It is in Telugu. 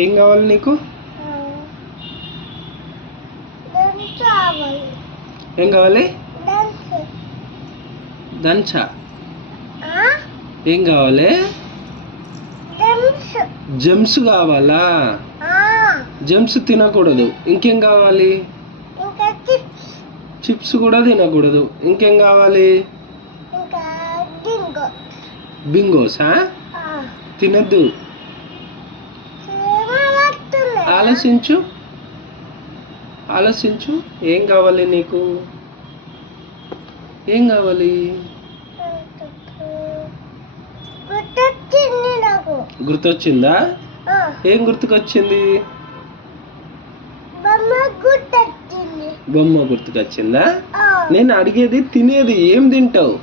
ఏం కావాలి నీకు? ఏం కావాలి? దంచా? ఏం కావాలి? జెమ్స్ కావాలా? జెమ్స్ తినకూడదు. ఇంకేం కావాలి? చిప్స్ కూడా తినకూడదు. ఇంకేం కావాలి? బింగోసా? తినద్దు. ఆలోచించు, ఆలోచించు. ఏం కావాలి నీకు? ఏం కావాలి? గుర్తొచ్చిందా? ఏం గుర్తుకొచ్చింది? బొమ్మ గుర్తుకొచ్చిందా? నేను అడిగేది తినేది. ఏం తింటావు?